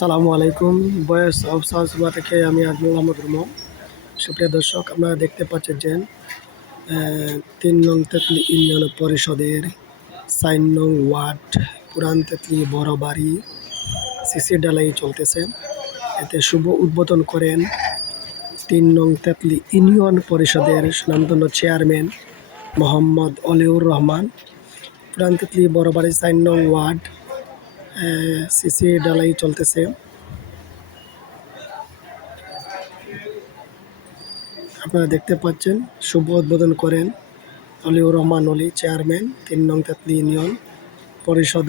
সালামু আলাইকুম। Voice of south থেকে আমি আজমল মোহাম্মদ রুমন। সুপ্রিয় দর্শক, আপনারা দেখতে পাচ্ছেন যে ৩ নং তেতলি ইউনিয়ন পরিষদের ৪ নং ওয়ার্ড পুরান তেতলি বড় বাড়ি সিসি ঢালাই চলতেছে। এতে শুভ উদ্বোধন করেন ৩ নং তেতলি ইউনিয়ন পরিষদের সুনামধন্য চেয়ারম্যান মোহাম্মদ অলিউর রহমান। পুরান তেতলি বড় বাড়ি ৪ নং ওয়ার্ড সিসি ঢালাই চলতেছে। আপনারা দেখতে পাচ্ছেন শুভ উদ্বোধন করেন অলিউর রহমান অলি, চেয়ারম্যান ৩ নং তেতলি ইউনিয়ন পরিষদ।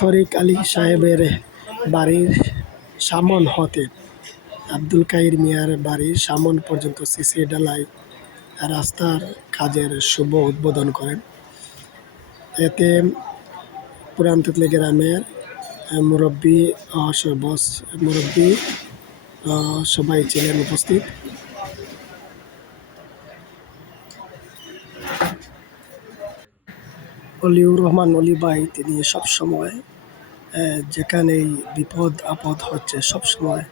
তরিক আলী সাহেবের বাড়ির সামন হতে আব্দুল কাইর মিয়ার বাড়ির সামন পর্যন্ত সিসি ঢালাই রাস্তার কাজের শুভ উদ্বোধন করেন। এতে পুরান তেতলি গ্রামের মুরব্বী সবাই ছিলেন উপস্থিত। অলিউর রহমান অলি ভাই তিনি সবসময় যেখানেই বিপদ আপদ হচ্ছে সবসময়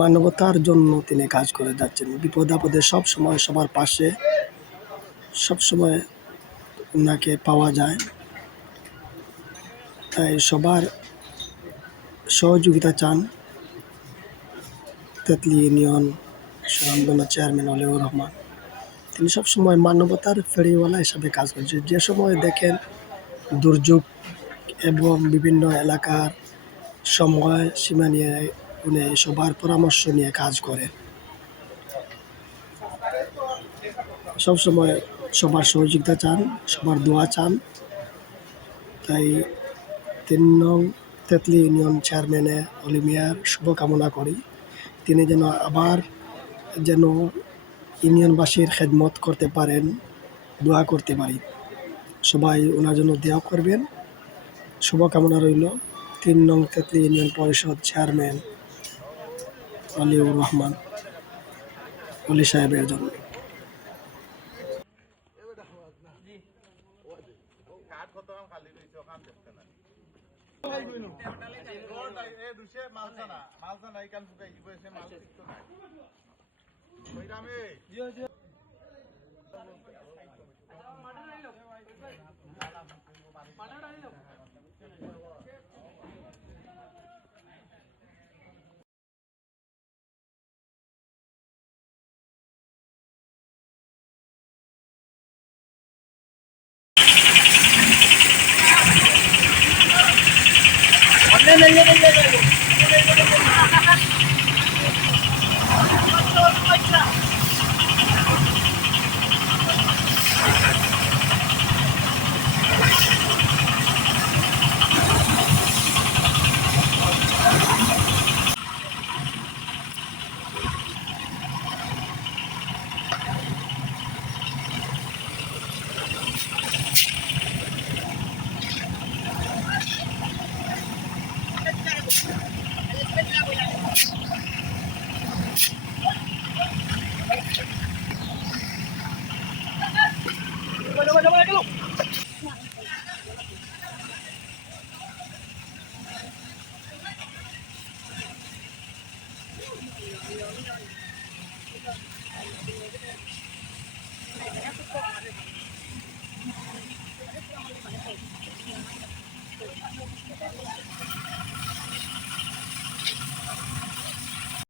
মানবতার জন্য তিনি কাজ করে যাচ্ছেন। বিপদ আপদে সবসময় সবার পাশে সবসময় ওনাকে পাওয়া যায়। তাই সবার সহযোগিতা চান তেতলি ইউনিয়ন সুনামধন্য চেয়ারম্যান অলিউর রহমান। তিনি সবসময় মানবতার ফেরিওয়ালা হিসাবে কাজ করছেন। যে সময় দেখেন দুর্যোগ এবং বিভিন্ন এলাকার সময় সীমা নিয়ে উনি সবার পরামর্শ নিয়ে কাজ করে। সবসময় সবার সহযোগিতা চান, সবার দোয়া চান। তাই ৩ নং তেতলি ইউনিয়ন চেয়ারম্যানের অলি মিয়ার শুভকামনা করি। তিনি যেন আবার ইউনিয়নবাসীর খেদমত করতে পারেন, দোয়া করতে পারি। সবাই ওনার জন্য দোয়া করবেন। শুভকামনা রইল ৩ নং তেতলি ইউনিয়ন পরিষদ চেয়ারম্যান অলিউর রহমান অলি সাহেবের জন্য।